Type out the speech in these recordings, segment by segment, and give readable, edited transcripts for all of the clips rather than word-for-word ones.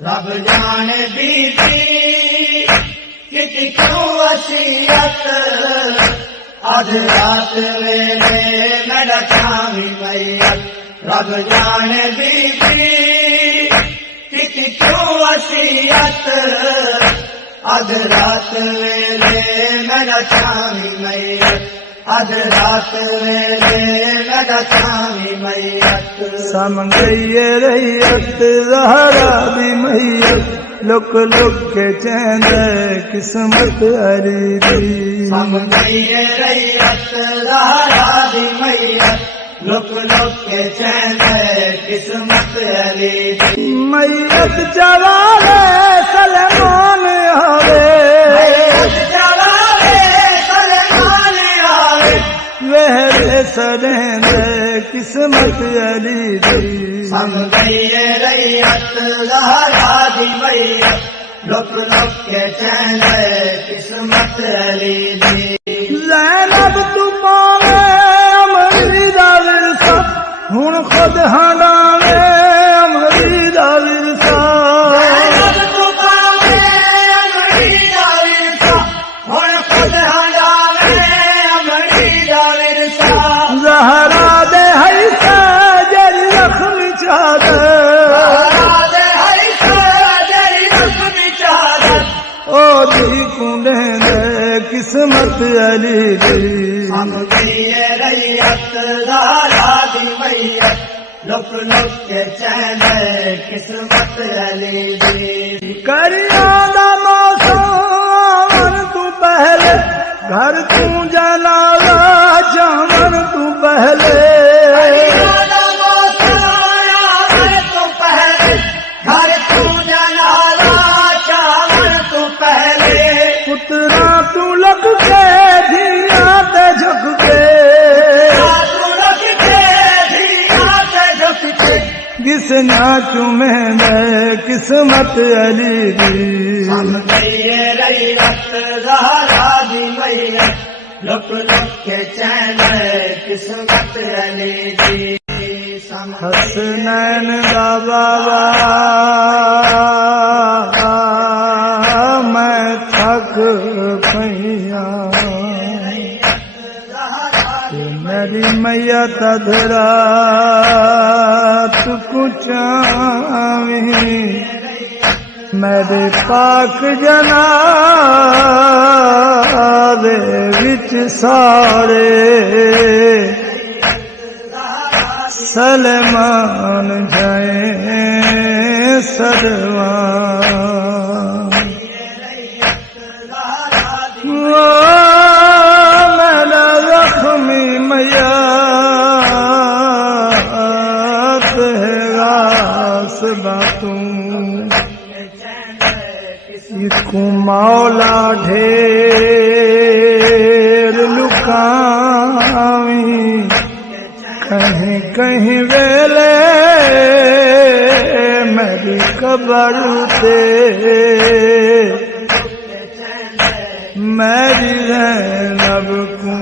रब जाने बीती कि क्यों वसीयत अध रात वेले मेरा स्वामी मैयत। रब जाने बीती कि क्यों वसीयत अध रात वेले मेरा स्वामी मैयत। अध रात वेले मेरा स्वामी मैयत। समझिए रैयत ज़हरा दी मैयत लुक लुक के चैन किस्मत हरी दी। समझिए रैयत ज़हरा दी मैयत लुक लुक के चैन किस्मत हरी दी। मैयत जवाले सलमान आवे वहरे सदैन किस्मत अली दी। समझिए रैयत ज़हरा दी मैयत लुक लुक के चैन किस्मत अली दी। ज़ैनब तू पावे अमरी दा विरसा हुण खुद हंडावे अमरी दा विरसा। ज़ैनब तू पावे अमरी दा विरसा हुण खुद हंडावे अमरी दा विरसा। ज़हरा दे है जरी रख्मी चादर ओ दी कुंडे किस्मत अली दी। समझिए रैयत ज़हरा दी मैयत लुक लुक के चैन किस्मत अली दी। करिया दा मौसम तू पहले घर तू जनाला जामन तू पहले। पुत्रा तू लग के धिया ते झुक के किसना चुमें किस्मत अली दी। समझिए रैयत ज़हरा दी मैयत लुक लुक के चैन किस्मत अली दी। हसनैन दा बाबा मैं थक पईया मेरी मैयत अध रात कुचावी मेरे पाक जनाज़े विच सारे सलमान जाए सदवा। मेरा ज़ख्मी मैयत है गास बातूं इसको मौला ढेर लुकावी कहीं कहीं वेले मेरी कब्र से मेरी ज़ैनब को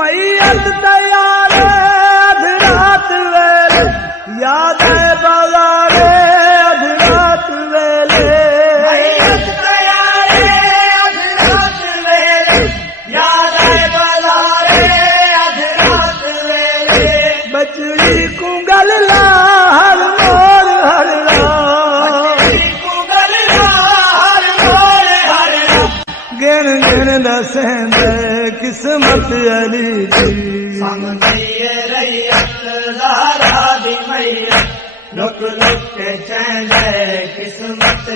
मैयत तैयार अध रात वेले याद है बाज़ारे अध रात वेले। बचड़ी कुंगल हर मोर हर गिन गिन दसेंद किस्मत अली दी। समझिए रैयत ज़हरा दी मैयत लुक लुक के चैन किस्मत